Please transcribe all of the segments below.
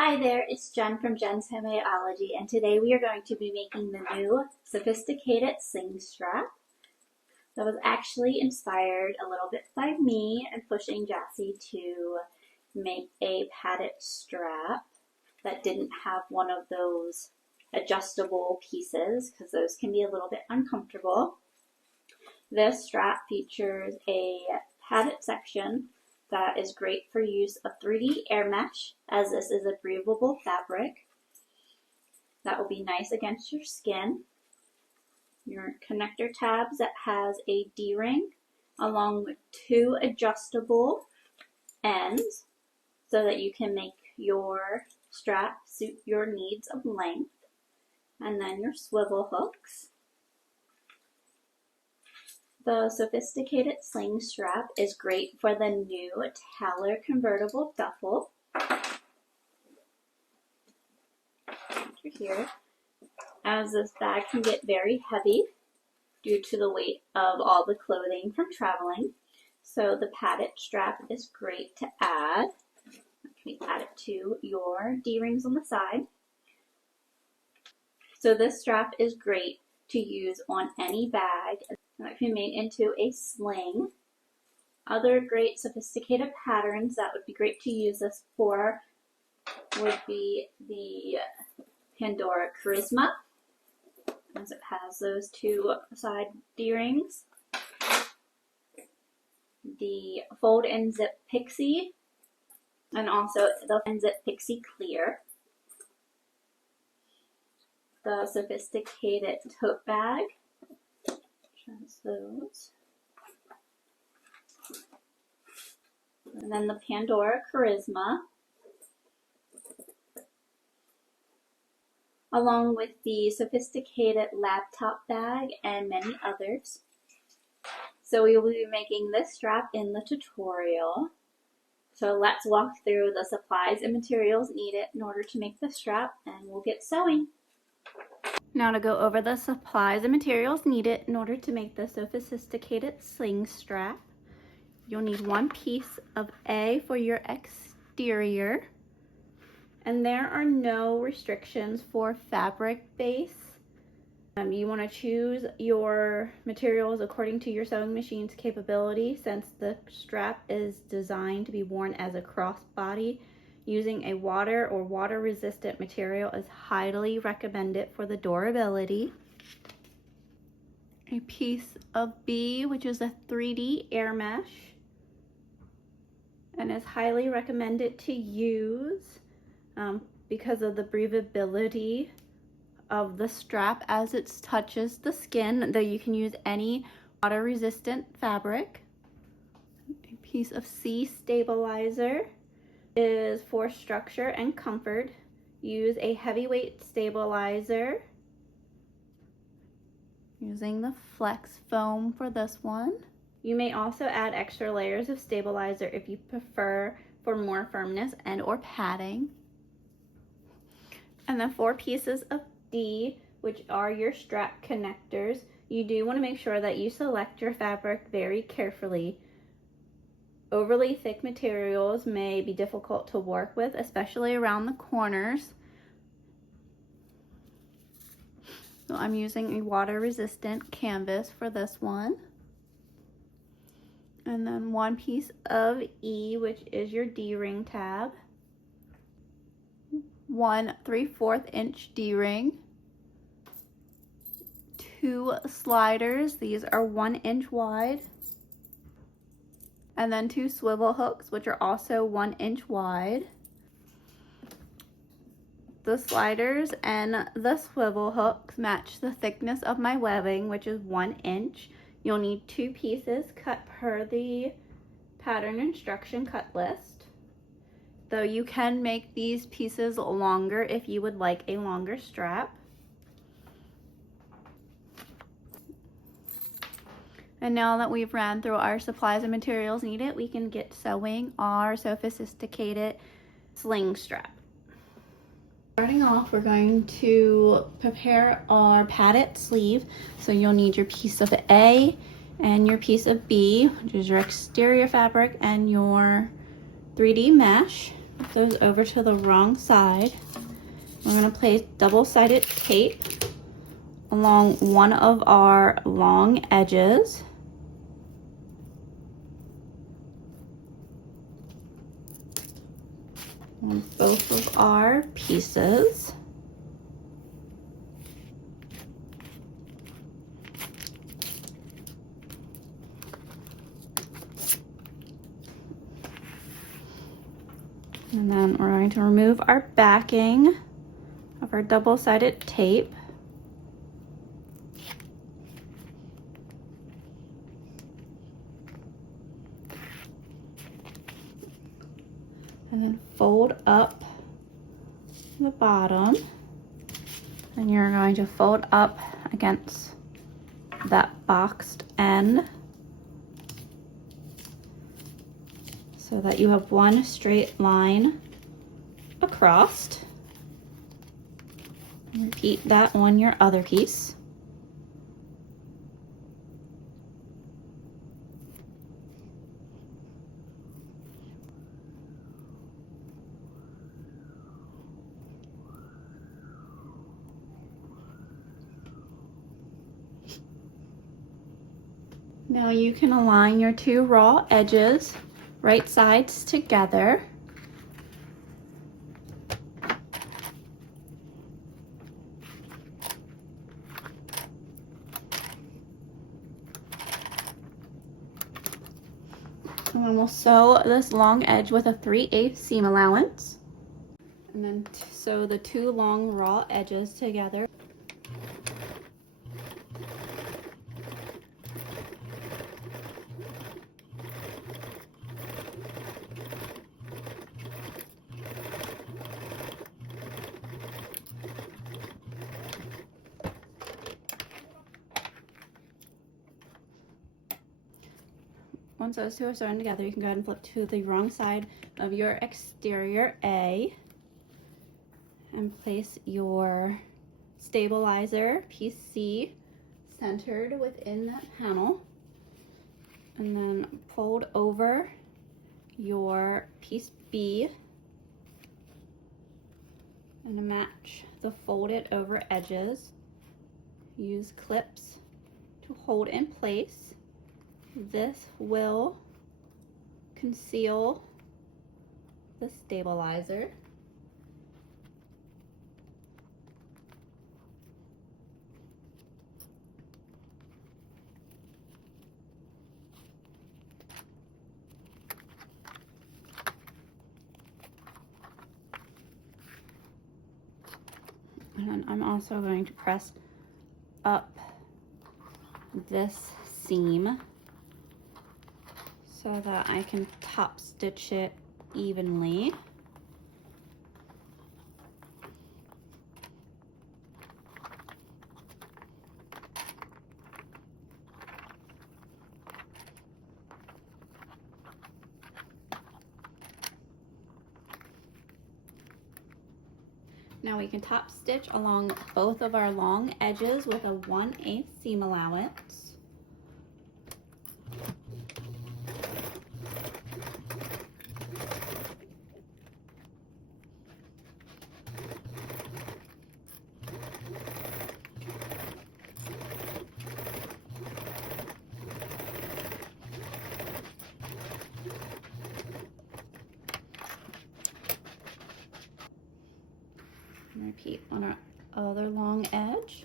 Hi there, it's Jen from Jen's Homeology, and today we are going to be making the new Sewfisticated Sling Strap. That was actually inspired a little bit by me and pushing Jassy to make a padded strap that didn't have one of those adjustable pieces because those can be a little bit uncomfortable. This strap features a padded section that is great for use of 3D air mesh, as this is a breathable fabric that will be nice against your skin. Your connector tabs that has a D-ring along with 2 adjustable ends so that you can make your strap suit your needs of length. And then your swivel hooks. The Sewfisticated Sling Strap is great for the new Taller convertible duffel. Here, as this bag can get very heavy due to the weight of all the clothing from traveling. So the padded strap is great to add. You can add it to your D-rings on the side. So this strap is great to use on any bag that can be made into a sling. Other great sophisticated patterns that would be great to use this for would be the Pandora Charisma, as it has those 2 side D-rings. The Fold and Zip Pixie, and also the Fold and Zip Pixie Clear. The Sophisticated Tote Bag, has those. And then the Pandora Charisma, along with the Sophisticated Laptop Bag and many others. So we will be making this strap in the tutorial. So let's walk through the supplies and materials needed in order to make the strap, and we'll get sewing. Now to go over the supplies and materials needed in order to make the Sewfisticated Sling Strap. You'll need 1 piece of A for your exterior. And there are no restrictions for fabric base. You want to choose your materials according to your sewing machine's capability, since the strap is designed to be worn as a crossbody. Using a water or water resistant material is highly recommended for the durability. A piece of B, which is a 3D air mesh, and is highly recommended to use because of the breathability of the strap as it touches the skin, though you can use any water resistant fabric. A piece of C stabilizer is for structure and comfort. Use a heavyweight stabilizer using the flex foam for this one. You may also add extra layers of stabilizer if you prefer for more firmness and or padding. And then 4 pieces of D, which are your strap connectors. You do want to make sure that you select your fabric very carefully. Overly thick materials may be difficult to work with, especially around the corners. So I'm using a water resistant canvas for this one. And then 1 piece of E, which is your D-ring tab. 1 3/4 inch D-ring. 2 sliders, these are 1 inch wide. And then 2 swivel hooks, which are also 1 inch wide. The sliders and the swivel hooks match the thickness of my webbing, which is 1 inch. You'll need 2 pieces cut per the pattern instruction cut list. Though you can make these pieces longer if you would like a longer strap. And now that we've ran through our supplies and materials needed, we can get sewing our Sewfisticated Sling Strap. Starting off, we're going to prepare our padded sleeve. So you'll need your piece of A and your piece of B, which is your exterior fabric, and your 3D mesh. flip those over to the wrong side. We're going to place double-sided tape along one of our long edges. On both of our pieces. And then we're going to remove our backing of our double-sided tape. And then fold up the bottom. And you're going to fold up against that boxed end so that you have one straight line across. Repeat that on your other piece. Now you can align your two raw edges, right sides together. And then we'll sew this long edge with a 3/8 seam allowance. And then sew the two long raw edges together. Once those two are sewn together, you can go ahead and flip to the wrong side of your exterior A and place your stabilizer piece C centered within that panel, and then fold over your piece B and to match the folded over edges, use clips to hold in place. This will conceal the stabilizer. And then I'm also going to press up this seam so that I can top stitch it evenly. Now we can top stitch along both of our long edges with a 1/8 seam allowance. And repeat on our other long edge.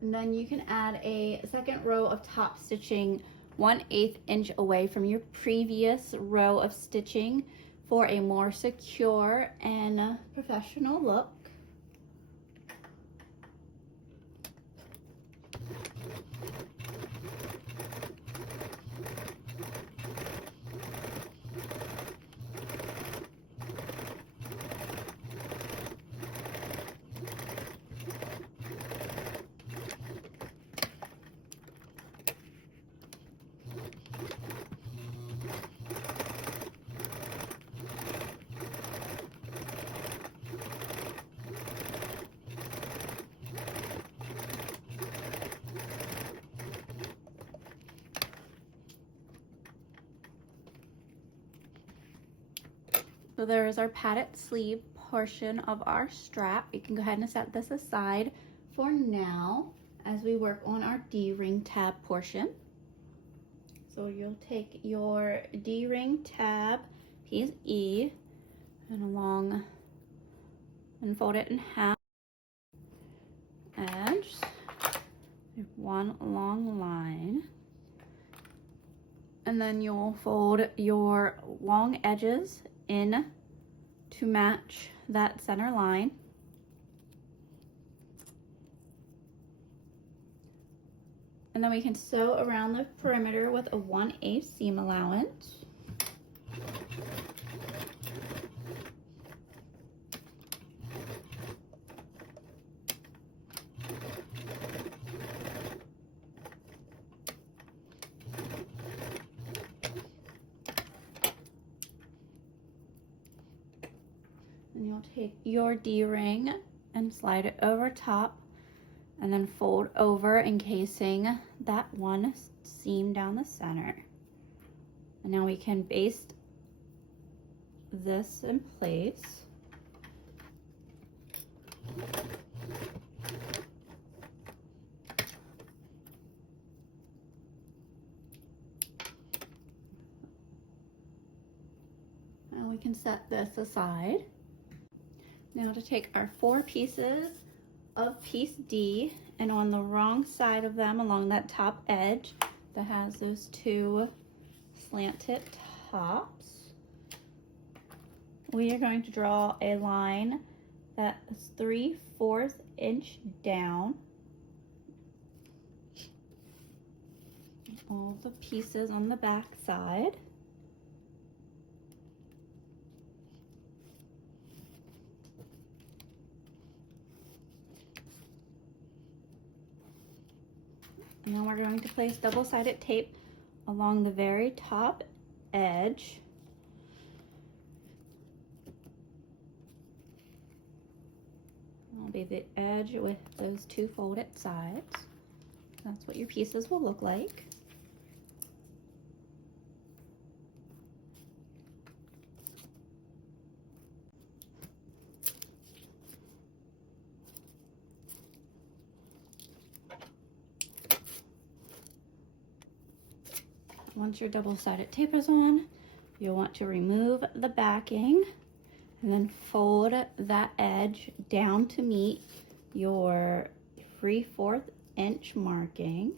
And then you can add a second row of top stitching 1/8 inch away from your previous row of stitching for a more secure and professional look. So there is our padded sleeve portion of our strap. You can go ahead and set this aside for now as we work on our D-ring tab portion. So you'll take your D-ring tab, piece E, and fold it in half. Edge, one long line. And then you'll fold your long edges in to match that center line. And then we can sew around the perimeter with a 1/8 seam allowance. And you'll take your D-ring and slide it over top and then fold over, encasing that one seam down the center. And now we can baste this in place. And we can set this aside. Now to take our 4 pieces of piece D, and on the wrong side of them, along that top edge that has those 2 slanted tops, we are going to draw a line that is 3/4 inch down. All the pieces on the back side. And then we're going to place double-sided tape along the very top edge. That'll be the edge with those 2 folded sides. That's what your pieces will look like. Once your double-sided tape is on, you'll want to remove the backing and then fold that edge down to meet your 3/4 inch marking.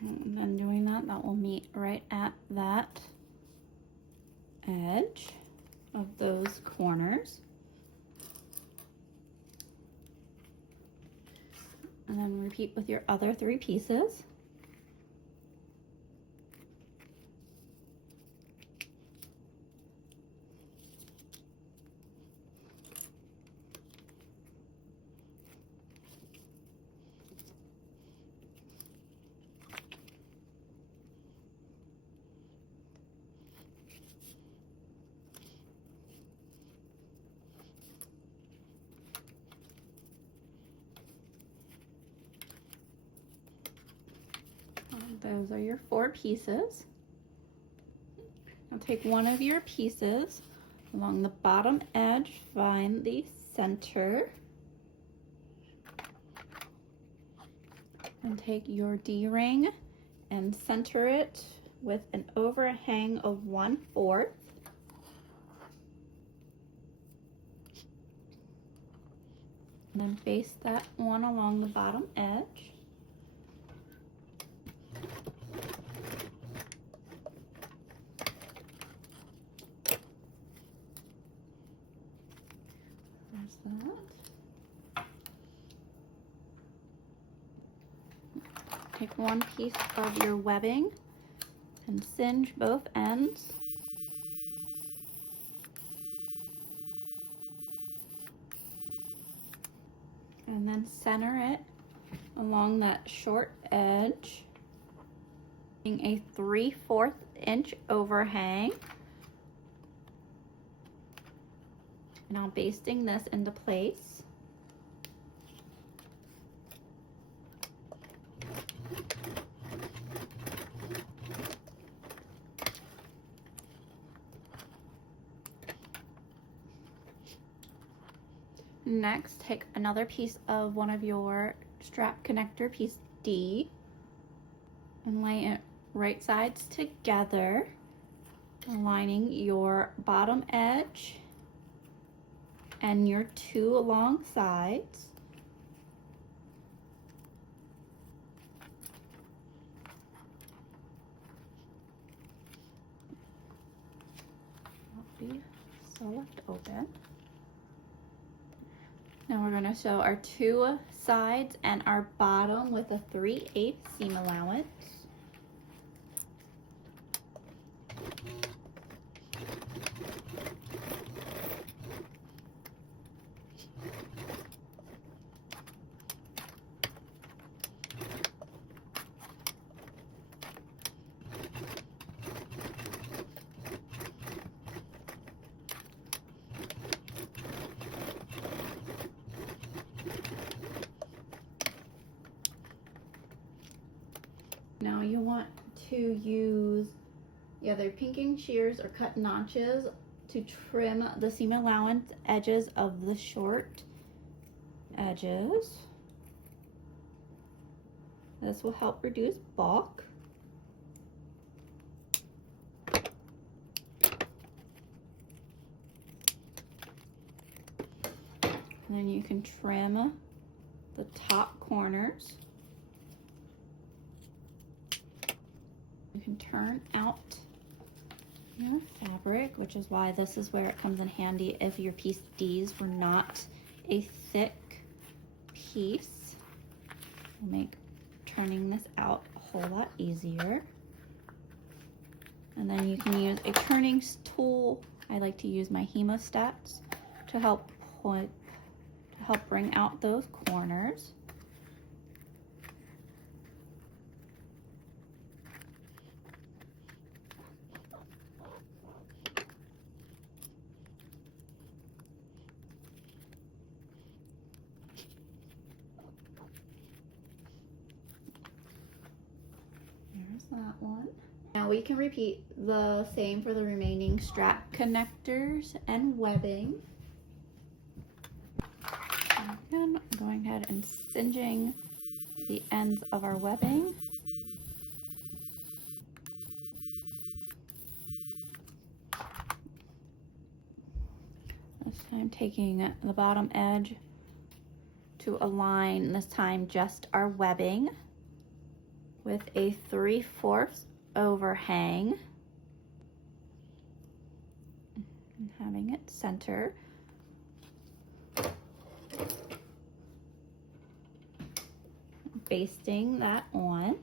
And then doing that, that will meet right at that edge of those corners. And then repeat with your other 3 pieces. Those are your 4 pieces. Now take one of your pieces along the bottom edge, find the center, and take your D-ring and center it with an overhang of 1/4. And then baste that one along the bottom edge. There's that. Take one piece of your webbing and singe both ends. And then center it along that short edge, a 3/4 inch overhang. Now basting this into place. Next, take another piece of one of your strap connector, piece D, and lay it right sides together, aligning your bottom edge and your two long sides. Won't be so left open. Now we're going to sew our two sides and our bottom with a 3/8 seam allowance. Now you want to use either pinking shears or cut notches to trim the seam allowance edges of the short edges. This will help reduce bulk. And then you can trim the top corners. You can turn out your fabric, which is why this is where it comes in handy if your piece D's were not a thick piece. It'll make turning this out a whole lot easier. And then you can use a turning tool. I like to use my hemostats to help bring out those corners. There's that one. Now we can repeat the same for the remaining strap connectors and webbing. Again, going ahead and singeing the ends of our webbing. This time taking the bottom edge to align, this time just our webbing, with a 3/4 overhang and having it center. Basting that on.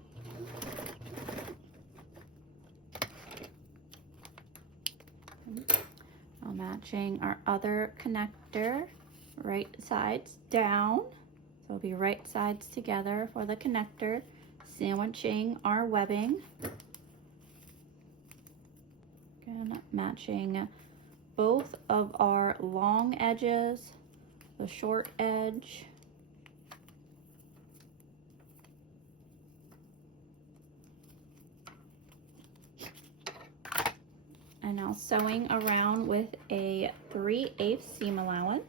Now matching our other connector, right sides down. So it'll be right sides together for the connector, sandwiching our webbing. Again, matching both of our long edges, the short edge, and now sewing around with a 3/8 seam allowance.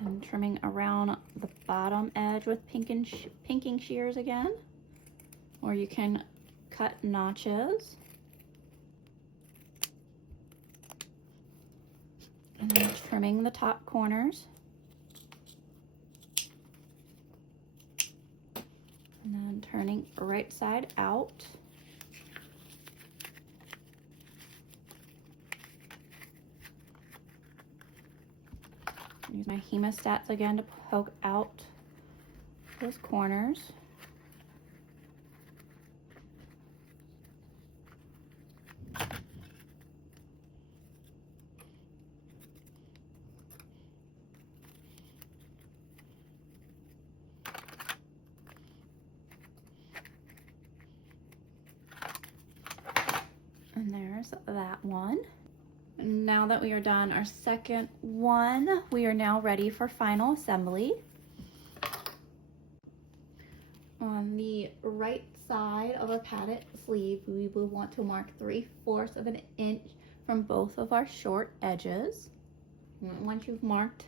And trimming around the bottom edge with pinking shears again, or you can cut notches. And then trimming the top corners. And then turning right side out. Use my hemostats again to poke out those corners. that one. Now that we are done our second one, we are now ready for final assembly. On the right side of our padded sleeve, we will want to mark 3/4 of an inch from both of our short edges. Once you've marked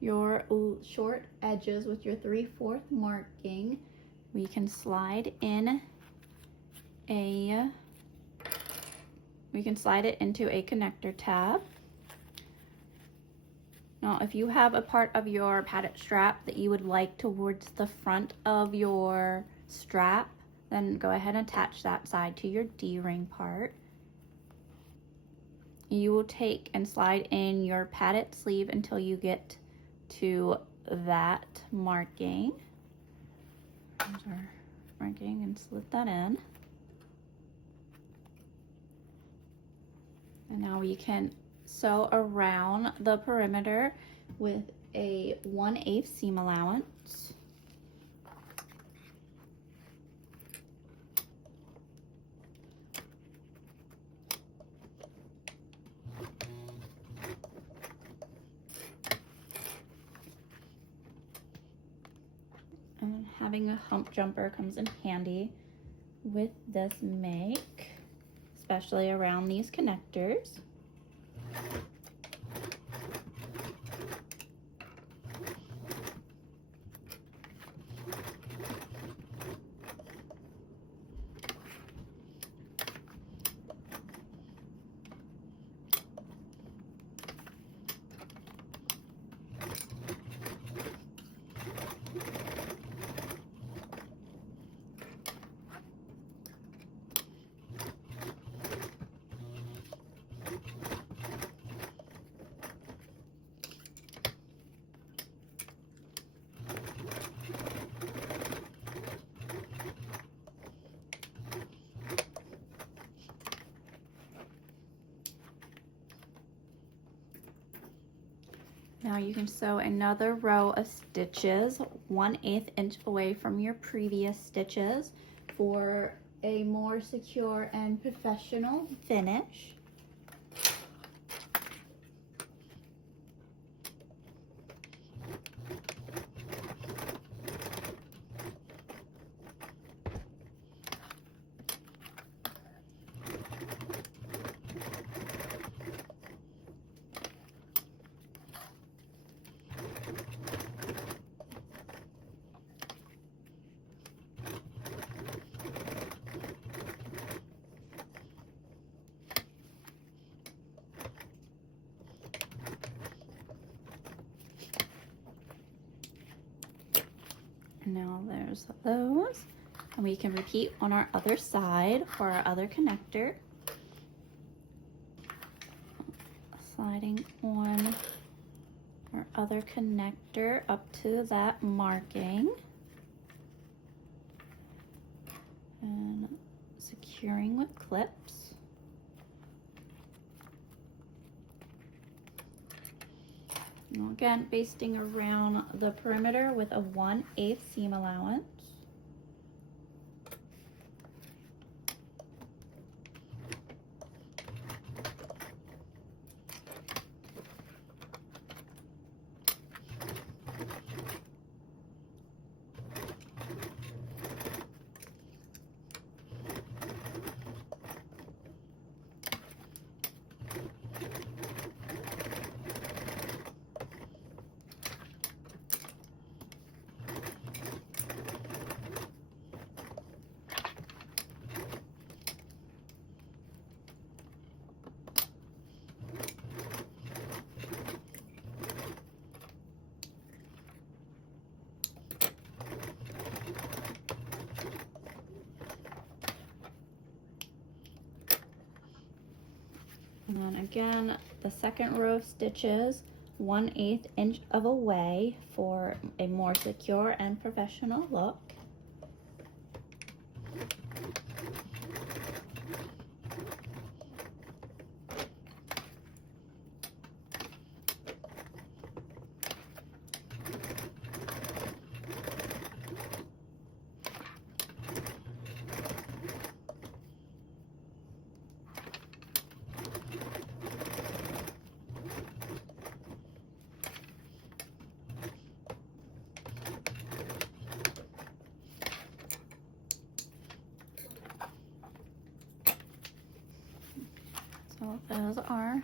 your short edges with your 3/4 marking, we can slide in it into a connector tab. Now, if you have a part of your padded strap that you would like towards the front of your strap, then go ahead and attach that side to your D-ring part. You will take and slide in your padded sleeve until you get to that marking. There's our marking, and slip that in. And now we can sew around the perimeter with a 1/8 seam allowance. And having a hump jumper comes in handy with this make, especially around these connectors. Now you can sew another row of stitches 1/8 inch away from your previous stitches for a more secure and professional finish. Now there's those, and we can repeat on our other side for our other connector. Sliding on our other connector up to that marking and securing with clips. Now again, basting around the perimeter with a 1/8 seam allowance. And then again, the second row of stitches 1/8 inch of away for a more secure and professional look. those are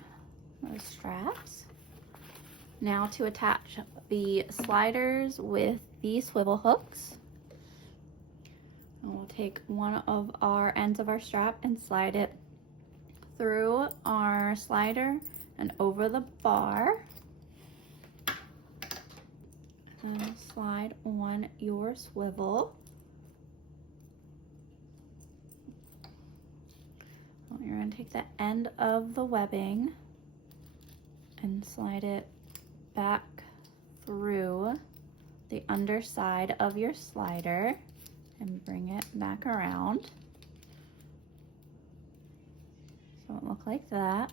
those straps. Now to attach the sliders with the swivel hooks. We'll take one of our ends of our strap and slide it through our slider and over the bar. And slide on your swivel. You're going to take the end of the webbing and slide it back through the underside of your slider and bring it back around. So it'll look like that.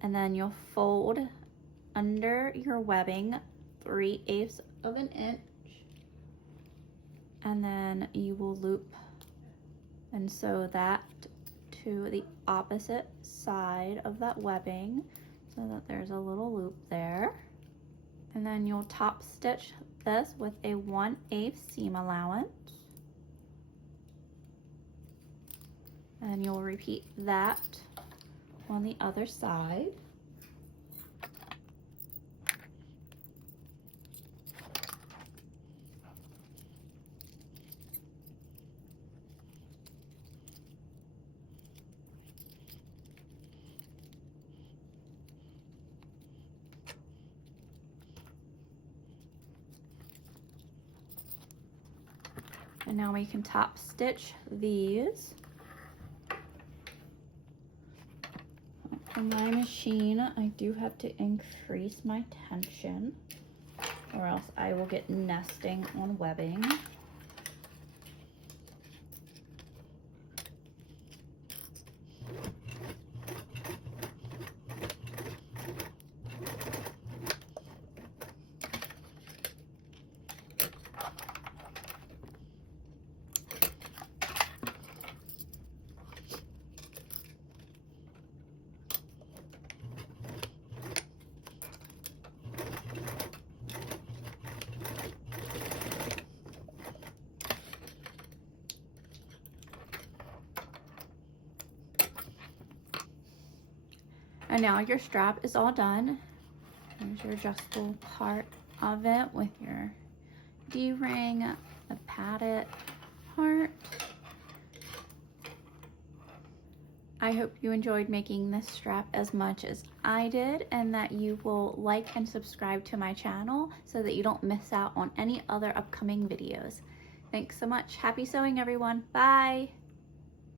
And then you'll fold under your webbing 3/8 of an inch. And then you will loop and sew that to the opposite side of that webbing so that there's a little loop there. And then you'll top stitch this with a 1/8 seam allowance. And you'll repeat that on the other side. And now we can top stitch these. On my machine, I do have to increase my tension or else I will get nesting on webbing. And now your strap is all done. There's your adjustable part of it with your D-ring, the padded part. I hope you enjoyed making this strap as much as I did, and that you will like and subscribe to my channel so that you don't miss out on any other upcoming videos. Thanks so much. Happy sewing, everyone. Bye.